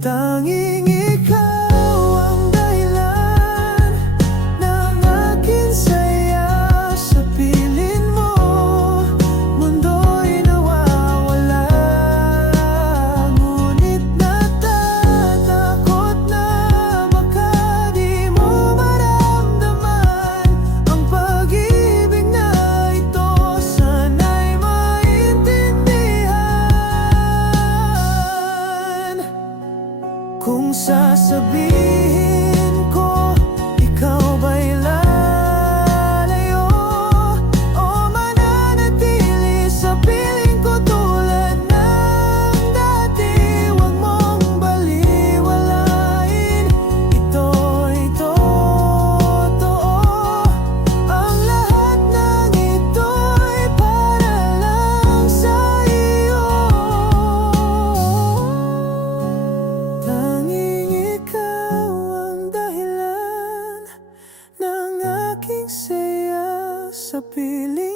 Tanging kung sasabihin sa piling